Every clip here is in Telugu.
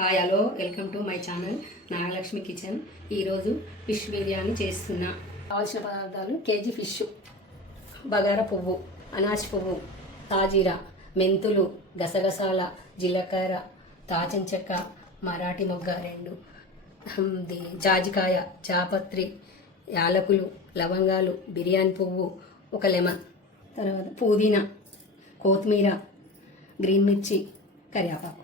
Hi hello welcome to my channel Nagalakshmi kitchen. ఈరోజు ఫిష్ బిర్యానీ చేస్తున్నా. కావాల్సిన పదార్థాలు: కేజీ ఫిష్, బగారా పువ్వు, అనాచి పువ్వు, తాజీరా, మెంతులు, గసగసాల, జీలకర్ర, దాల్చిన చెక్క, మరాఠీ మొగ్గ 2, జాజికాయ, జాపత్రి, యాలకులు, లవంగాలు, బిర్యానీ పువ్వు, 1 లెమన్, తర్వాత పుదీనా, కొత్తిమీర, గ్రీన్ మిర్చి, కరివేపాకు,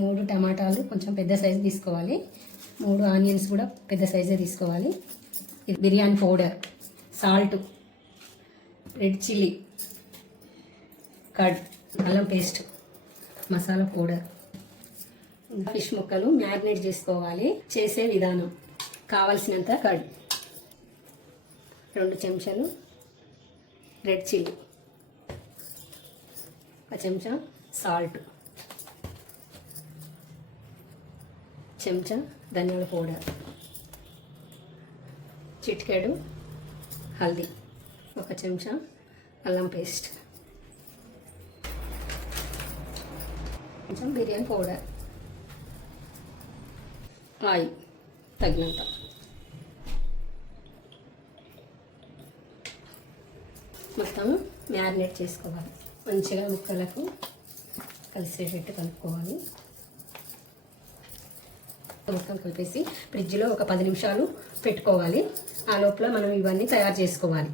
3 టమాటాలు కొంచెం పెద్ద సైజు తీసుకోవాలి, 3 ఆనియన్స్ కూడా పెద్ద సైజే తీసుకోవాలి, biryani powder, salt, red chilli, curd, అల్లం పేస్ట్, మసాలా పౌడర్. ఫిష్ ముక్కలు మ్యారినేట్ చేసుకోవాలి. చేసే విధానం: కావలసినంత కర్డ్, 2 చెంచాలు రెడ్ చిల్లీ, 1 చెంచా సాల్ట్, చెంచా ధనియాల పౌడర్, చిటికెడు హల్దీ, 1 చెంచా అల్లం పేస్ట్, కొంచెం బిర్యానీ పౌడర్, ఆయిల్ తగినంత. మొత్తం మ్యారినేట్ చేసుకోవాలి. మంచిగా ముక్కలకు కలిసేటట్టు కలుపుకోవాలి. మొత్తం కలిపేసి ఫ్రిడ్జ్లో ఒక 10 నిమిషాలు పెట్టుకోవాలి. ఆ లోపల మనం ఇవన్నీ తయారు చేసుకోవాలి.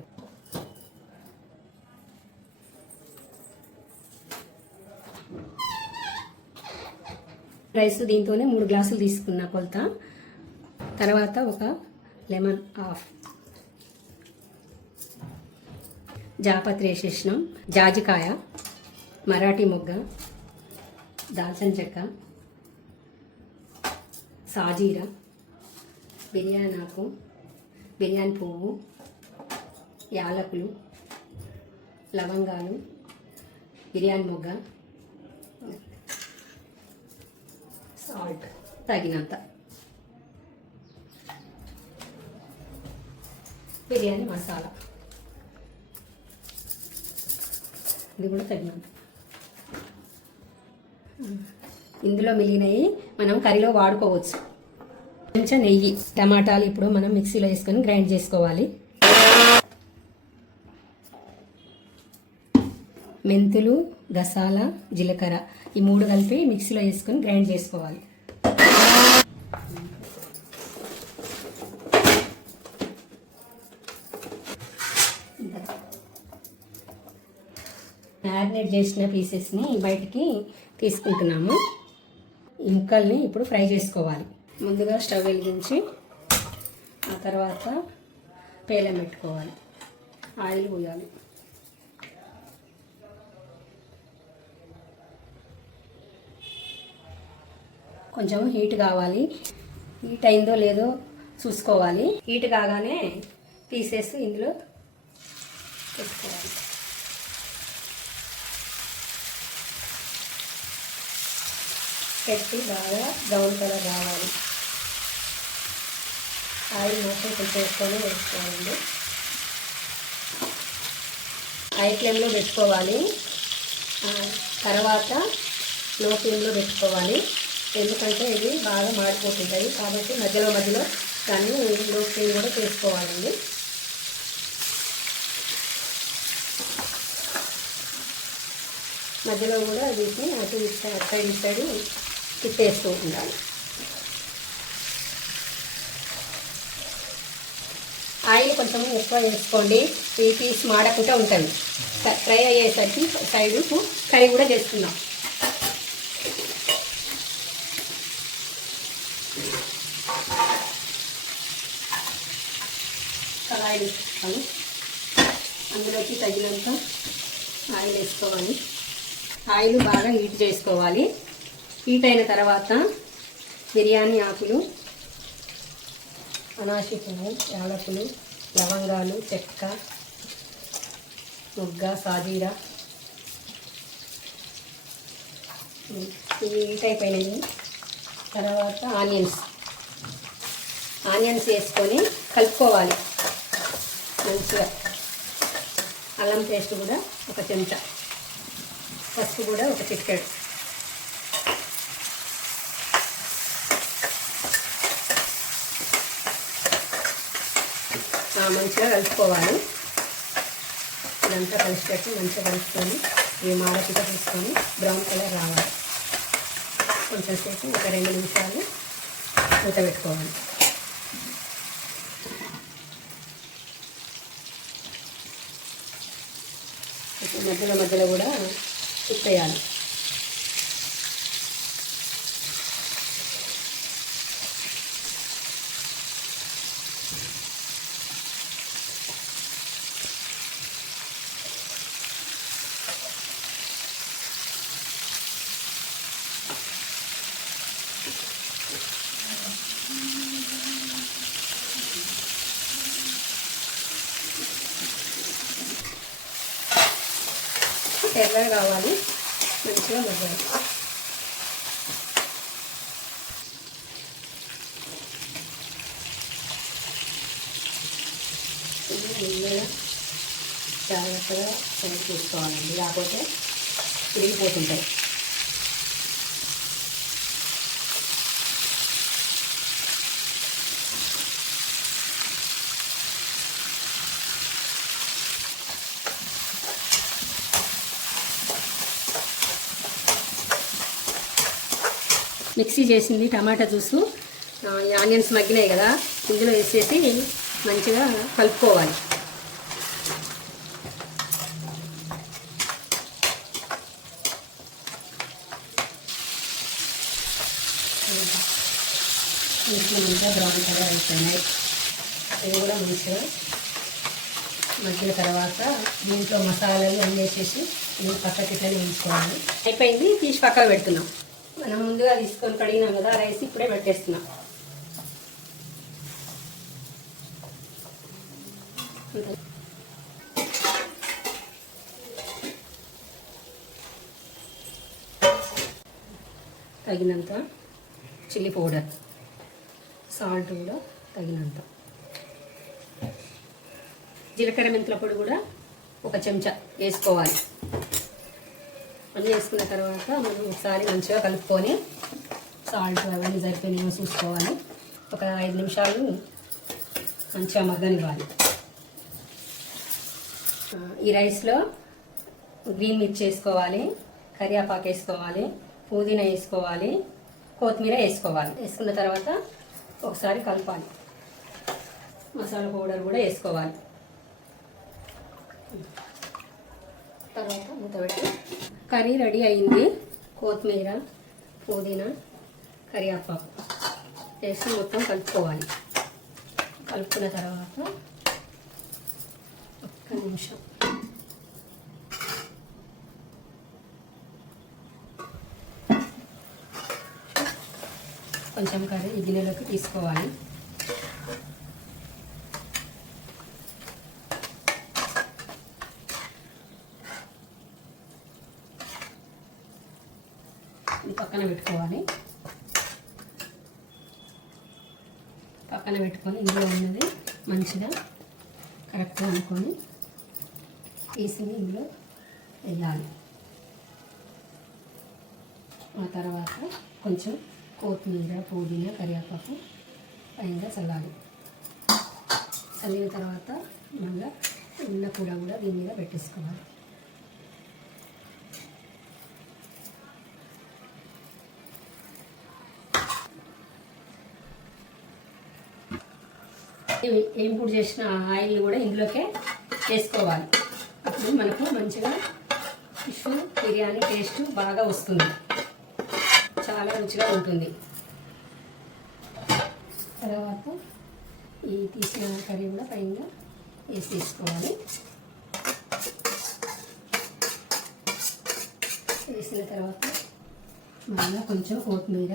రైస్ దీంతోనే 3 గ్లాసులు తీసుకున్న కొలత. తర్వాత 1 లెమన్ హాఫ్, జాపత్రి వేసేసినాం, జాజికాయ, మరాఠీ మొగ్గ, దాల్చిన చెక్క, సాజీరా, బిర్యానీ ఆకు, బిర్యానీ పువ్వు, యాలకులు, లవంగాలు, బిర్యానీ మొగ్గ, సాల్ట్ తగినంత, బిర్యానీ మసాలా ఇది కూడా తగినంత. ఇందులో మిగిలినవి మనం కర్రీలో వాడుకోవచ్చు. కొంచెం నెయ్యి, టమాటాలు ఇప్పుడు మనం మిక్సీలో వేసుకొని గ్రైండ్ చేసుకోవాలి. మెంతులు, గసాల, జీలకర్ర ఈ 3 కలిపి మిక్సీలో వేసుకొని గ్రైండ్ చేసుకోవాలి. మ్యారినేట్ చేసిన పీసెస్ని బయటికి తీసుకుంటున్నాము. ఈ ముక్కల్ని ఇప్పుడు ఫ్రై చేసుకోవాలి. ముందుగా స్టవ్ వెలిగించి ఆ తర్వాత పేలం పెట్టుకోవాలి. ఆయిల్ పోయాలి. కొంచెం హీట్ కావాలి. హీట్ అయిందో లేదో చూసుకోవాలి. హీట్ కాగానే పీసెస్ ఇందులో పెట్టుకోవాలి. పెట్టి బాగా బ్రౌన్ కలర్ రావాలి. ఆయిల్ మొత్తం కొంచెం వేసుకొని వేసుకోవాలండి. హై ఫ్లేమ్లో పెట్టుకోవాలి. తర్వాత లో ఫ్లేమ్లో పెట్టుకోవాలి. ఎందుకంటే ఇది బాగా మాడిపోతుంటాయి కాబట్టి మధ్యలో దాన్ని లో ఫ్లేమ్ కూడా చేసుకోవాలండి. మధ్యలో కూడా వీటిని అటు సైడ్ తిప్పేస్తూ ఉండాలి. ఆయిల్ కొంచెం ఎక్కువ వేసుకోండి. ఈ పీస్ మాడకుండా ఉంటుంది. ఫ్రై అయ్యేసరికి సైడు కర్రీ కూడా చేసుకుందాం. కళాయి వేసుకుంటాము. అందులోకి తగినంత ఆయిల్ వేసుకోవాలి. ఆయిల్ బాగా హీట్ చేసుకోవాలి. హీట్ అయిన తర్వాత బిర్యానీ ఆకులు, అనాచి పువ్వు, యాలకులు, లవంగాలు, చెక్క, మొగ్గ, సాజీరా ఇవి హీట్ అయిపోయినాయి. తర్వాత ఆనియన్స్ వేసుకొని కలుపుకోవాలి మంచిగా. అల్లం పేస్ట్ కూడా 1 చెంచా, పసుపు కూడా 1 చిటికెడు, మంచిగా కలుపుకోవాలి. ఇదంతా కలిసిపెట్టి మంచిగా కలుపుకొని ఇవి మాడకుండా తీసుకొని బ్రౌన్ కలర్ రావాలి. కొంచెం సేపు ఒక 2 నిమిషాలు మూత పెట్టుకోవాలి. మధ్యలో మధ్యలో కూడా తిప్పేయాలి. ఎర్రగా కావాలి, మంచిగా మగ్గాలి. మెల్లగా జాగ్రత్తగా చూసుకోవాలండి, లేకపోతే తిరిగిపోతుంటాయి. మిక్సీ చేసింది టమాటా జ్యూసు, ఆనియన్స్ మగ్గినాయి కదా, ఇందులో వేసేసి మంచిగా కలుపుకోవాలి. మంచిగా బ్రౌన్ కలర్ అయిపోయినాయి. ఇవి కూడా మంచిగా మగ్గిన తర్వాత దీంట్లో మసాలాలు అన్నీ వేసేసి ఇది పక్కకి ఇట్లా వేయించుకోవాలి. అయిపోయింది, తీసి పక్కన పెడుతున్నాం. మనం ముందుగా తీసుకొని కడిగినాం కదా, రైస్ ఇప్పుడే పెట్టేస్తున్నాం. తగినంత చిల్లీ పౌడర్, సాల్ట్ కూడా తగినంత, జీలకర్ర మెంతుల పొడి కూడా 1 చెంచా వేసుకోవాలి. అన్నీ వేసుకున్న తర్వాత మనం ఒకసారి మంచిగా కలుపుకొని సాల్ట్ అవన్నీ సరిపోయినాయో చూసుకోవాలి. ఒక 5 నిమిషాలు మంచిగా మగ్గనివ్వాలి. ఈ రైస్లో గ్రీన్ మిర్చి వేసుకోవాలి, కరివేపాకు వేసుకోవాలి, పుదీనా వేసుకోవాలి, కొత్తిమీర వేసుకోవాలి. వేసుకున్న తర్వాత ఒకసారి కలపాలి. మసాలా పౌడర్ కూడా వేసుకోవాలి. తర్వాత మూత పెట్టి కర్రీ రెడీ అయింది. కొత్తిమీర, పుదీనా, కరివేపాకు వేసి మొత్తం కలుపుకోవాలి. కలుపుకున్న తర్వాత 1 నిమిషం కొంచెం కర్రీ ఈ గిన్నెలోకి తీసుకోవాలి. పక్కన పెట్టుకోవాలి. పక్కన పెట్టుకొని ఇందులో ఉన్నది మంచిగా కరెక్ట్గా అనుకొని తీసింది ఇందులో వేయాలి. ఆ తర్వాత కొంచెం కొత్తిమీర, పుదీనా, కరివేపాకు పైన చల్లాలి. చల్లిన తర్వాత మళ్ళీ ఉన్న కూర కూడా దీని మీద పెట్టేసుకోవాలి. ఏంపుడు చేసిన ఆయిల్ కూడా ఇందులోకే వేసుకోవాలి. అప్పుడు మనకు మంచిగా ఫిష్ బిర్యానీ టేస్ట్ బాగా వస్తుంది, చాలా రుచిగా ఉంటుంది. తర్వాత ఈ తీసిన కర్రీ కూడా పైన వేసి తీసుకోవాలి. వేసిన తర్వాత మళ్ళీ కొంచెం కొత్తిమీర,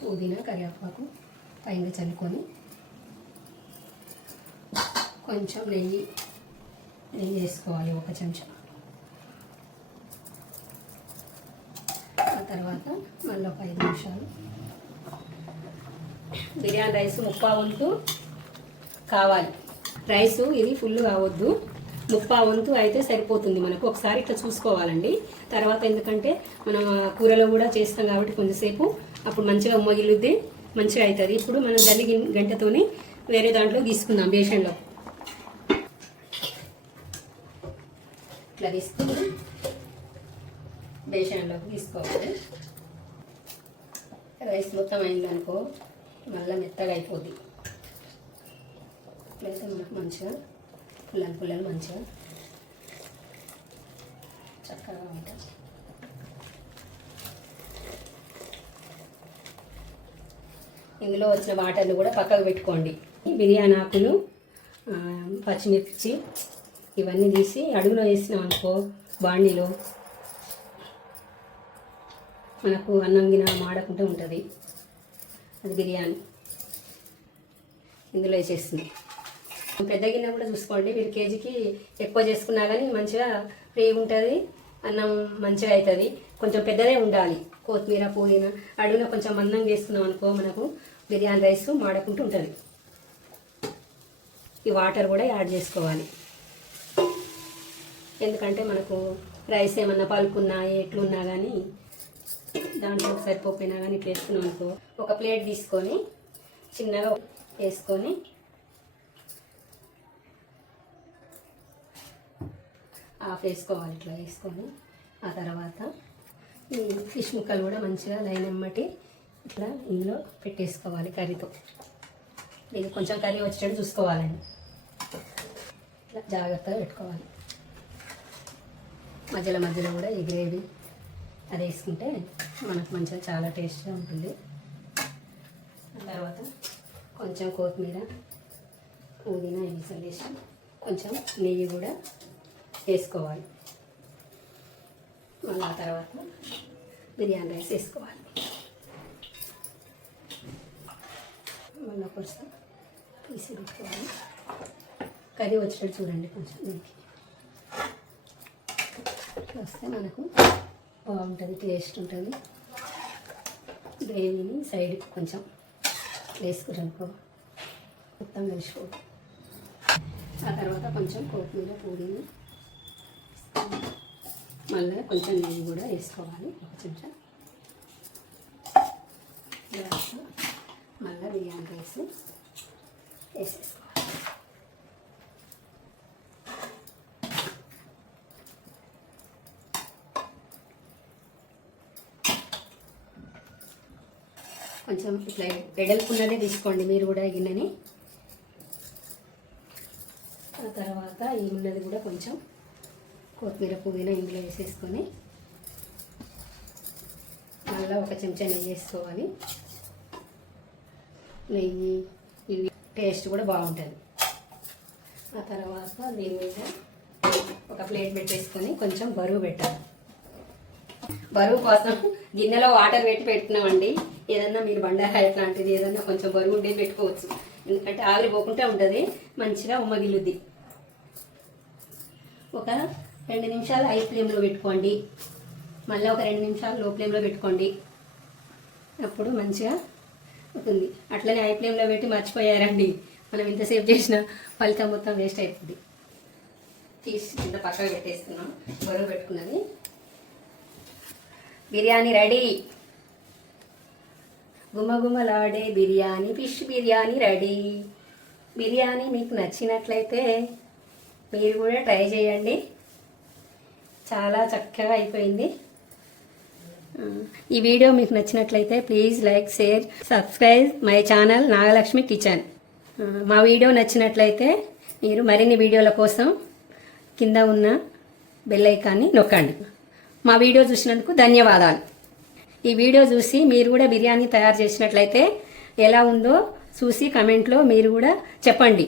పుదీనా, కరివేపాకు పైన చల్లుకొని కొంచెం నెయ్యి వేసుకోవాలి, 1 చెంచా. ఆ తర్వాత మళ్ళీ ఒక 5 నిమిషాలు బిర్యానీ రైస్ 3/4 వంతు కావాలి. రైసు ఇది ఫుల్ కావద్దు, 3/4 వంతు అయితే సరిపోతుంది మనకు. ఒకసారి ఇట్లా చూసుకోవాలండి. తర్వాత ఎందుకంటే మనం కూరలో కూడా చేస్తాం కాబట్టి కొంచెంసేపు అప్పుడు మంచిగా ఉమ్మగిలుద్ది, మంచిగా అవుతుంది. ఇప్పుడు మనం గంటతోని వేరే దాంట్లో తీసుకుందాం, బేషన్లో. ఇట్లా తీసుకొని బేసన్లోకి తీసుకోవాలి. రైస్ మొత్తం అయిందనుకో మళ్ళీ మెత్తగా అయిపోద్ది. ఇట్లయితే మనకు మంచిగా పుల్లలు మంచిగా చక్కగా ఉంటాయి. ఇందులో వచ్చిన వాటర్ని కూడా పక్కకు పెట్టుకోండి. బిర్యానీ ఆకులు, పచ్చిమిర్చి ఇవన్నీ తీసి అడుగులో వేసినాం అనుకో బాండీలో మనకు అన్నం గిన మాడకుంటూ ఉంటుంది. అది బిర్యానీ ఇందులో వేసేస్తుంది. పెద్ద గిన్నె కూడా చూసుకోండి. మీరు కేజీకి ఎక్కువ చేసుకున్నా కానీ మంచిగా ఫ్రీగా ఉంటుంది, అన్నం మంచిగా అవుతుంది. కొంచెం పెద్దదే ఉండాలి. కొత్తిమీర పుదీనా అడుగున కొంచెం మందం చేసుకున్నాం అనుకో మనకు బిర్యానీ రైస్ మాడకుంటూ ఉంటుంది. ఈ వాటర్ కూడా యాడ్ చేసుకోవాలి. ఎందుకంటే మనకు రైస్ ఏమన్నా పలుకున్నా ఎట్లున్నా కానీ దాంట్లో సరిపోయినా కానీ ఇట్లా వేసుకున్నాం అనుకో ఒక ప్లేట్ తీసుకొని చిన్నగా వేసుకొని హాఫ్ వేసుకోవాలి. ఇట్లా వేసుకొని ఆ తర్వాత ఈ ఫిష్ ముక్కలు కూడా మంచిగా లైన్ ఎమ్మటి ఇట్లా ఇందులో పెట్టేసుకోవాలి కర్రీతో. ఇది కొంచెం కర్రీ వచ్చేటట్టు చూసుకోవాలండి. ఇట్లా జాగ్రత్తగా పెట్టుకోవాలి. మధ్యలో కూడా ఈ గ్రేవీ అది వేసుకుంటే మనకు మంచిగా చాలా టేస్ట్గా ఉంటుంది. తర్వాత కొంచెం కొత్తిమీర పుదీనా వేసి కొంచెం నెయ్యి కూడా వేసుకోవాలి. మళ్ళీ ఆ తర్వాత బిర్యానీ రైస్ వేసుకోవాలి. మళ్ళీ కొంచెం తీసి పెట్టుకోవాలి. కర్రీ వచ్చేటట్టు చూడండి. కొంచెం దీనికి వస్తే మనకు బాగుంటుంది, టేస్ట్ ఉంటుంది. గ్రేవీని సైడ్కి కొంచెం వేసుకుంటానుకో మొత్తం కలిసిపోతుంది. ఆ తర్వాత కొంచెం కొత్తిమీర పుదీనా మళ్ళీ కొంచెం నెయ్యి కూడా వేసుకోవాలి. ఒక చెంచా మళ్ళీ బిర్యానీ రైస్ వేసేసుకోవాలి. కొంచెం ఇట్లా వెడల్పున్నదే తీసుకోండి మీరు కూడా గిన్నెని. ఆ తర్వాత ఈ ఉన్నది కూడా కొంచెం కొత్తిమీర పుదీనా ఇందులో వేసేసుకొని మళ్ళీ ఒక చెంచా నెయ్యి వేసుకోవాలి. నెయ్యి ఇవి టేస్ట్ కూడా బాగుంటుంది. ఆ తర్వాత దీని మీద ఒక ప్లేట్ పెట్టేసుకొని కొంచెం బరువు పెట్టాలి. బరువు కోసం గిన్నెలో వాటర్ పెట్టి పెట్టుకున్నామండి. ఏదన్నా మీరు బండారా ఇట్లాంటిది ఏదన్నా కొంచెం బరువు ఉండేది పెట్టుకోవచ్చు. ఎందుకంటే ఆవిరి పోకుంటే ఉంటుంది, మంచిగా ఉమ్మగిల్లుద్ది. ఒక 2 నిమిషాలు హై ఫ్లేమ్లో పెట్టుకోండి. మళ్ళీ ఒక 2 నిమిషాలు లో ఫ్లేమ్లో పెట్టుకోండి. అప్పుడు మంచిగా అవుతుంది. అట్లనే హై ఫ్లేమ్లో పెట్టి మర్చిపోయారండి, మనం ఇంతసేపు చేసిన ఫలితం మొత్తం వేస్ట్ అవుతుంది. తీసి ఇంత పక్కగా పెట్టేస్తున్నాం. బరువు పెట్టుకున్నది బిర్యానీ రెడీ. గుమగుమలాడే బిర్యానీ, ఫిష్ బిర్యానీ రెడీ. బిర్యానీ మీకు నచ్చినట్లయితే మీరు కూడా ట్రై చేయండి. చాలా చక్కగా అయిపోయింది. ఈ వీడియో మీకు నచ్చినట్లయితే please like, share, subscribe my channel Nagalakshmi kitchen. మా వీడియో నచ్చినట్లయితే మీరు మరిన్ని వీడియోల కోసం కింద ఉన్న బెల్ ఐకాన్ని నొక్కండి. మా వీడియో చూసినందుకు ధన్యవాదాలు. ఈ వీడియో చూసి మీరు కూడా బిర్యానీ తయారు చేసినట్లయితే ఎలా ఉందో చూసి కమెంట్లో మీరు కూడా చెప్పండి.